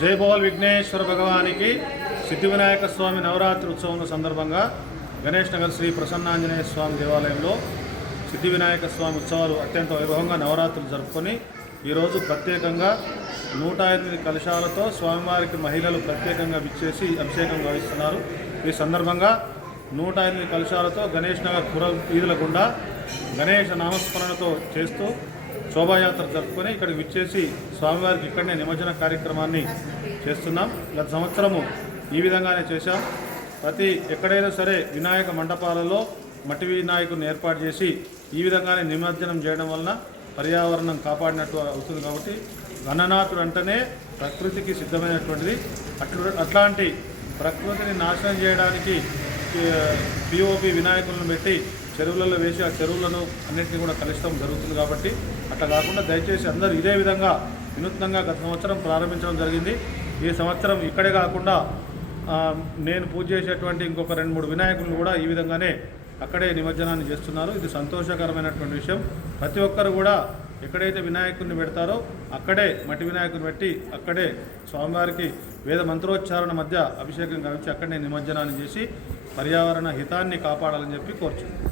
జై బోల్ విఘ్నేశ్వర భగవానికి సిద్ధి వినాయక స్వామి నవరాత్రి ఉత్సవం సందర్భంగా గణేష్ నగర్ శ్రీ ప్రసన్నాంజనేయ స్వామి దేవాలయంలో సిద్ధి వినాయక స్వామి ఉత్సవాలు అత్యంత వైభవంగా నవరాత్రులు జరుపుకొని ఈరోజు ప్రత్యేకంగా 108 కలశాలతో స్వామివారికి మహిళలు ప్రత్యేకంగా విచ్చేసి అభిషేకం గావిస్తున్నారు. ఈ సందర్భంగా 108 కలశాలతో గణేష్ నగర్ పుర వీధుల గుండా గణేష నామస్మరణతో చేస్తూ శోభాయాత్ర జరుపుకొని ఇక్కడికి విచ్చేసి స్వామివారికి ఇక్కడనే నిమజ్జన కార్యక్రమాన్ని చేస్తున్నాం. గత సంవత్సరము ఈ విధంగానే చేశాం. ఎక్కడైనా సరే వినాయక మండపాలలో మట్టి వినాయకుడిని ఏర్పాటు చేసి ఈ విధంగానే నిమజ్జనం చేయడం వలన పర్యావరణం కాపాడినట్టు అవుతుంది. కాబట్టి గణనాథుడు అంటేనే ప్రకృతికి సిద్ధమైనటువంటిది. అట్లాంటి ప్రకృతిని నాశనం చేయడానికి పిఓపి వినాయకులను పెట్టి చెరువులలో వేసి ఆ చెరువులను అన్నింటినీ కూడా కలుషితం జరుగుతుంది. కాబట్టి అట్లా కాకుండా దయచేసి అందరూ ఇదే విధంగా వినూత్నంగా గత సంవత్సరం ప్రారంభించడం జరిగింది. ఈ సంవత్సరం ఇక్కడే కాకుండా నేను పూజ చేసేటువంటి ఇంకొక 2-3 వినాయకులను కూడా ఈ విధంగానే అక్కడే నిమజ్జనాన్ని చేస్తున్నారు. ఇది సంతోషకరమైనటువంటి విషయం. ప్రతి ఒక్కరు కూడా ఎక్కడైతే వినాయకుడిని పెడతారో అక్కడే మట్టి వినాయకుడిని పెట్టి అక్కడే స్వామివారికి వేద మంత్రోచ్చారణ మధ్య అభిషేకం గావించి అక్కడనే నిమజ్జనాన్ని చేసి పర్యావరణ హితాన్ని కాపాడాలని చెప్పి కోరుచున్నాను.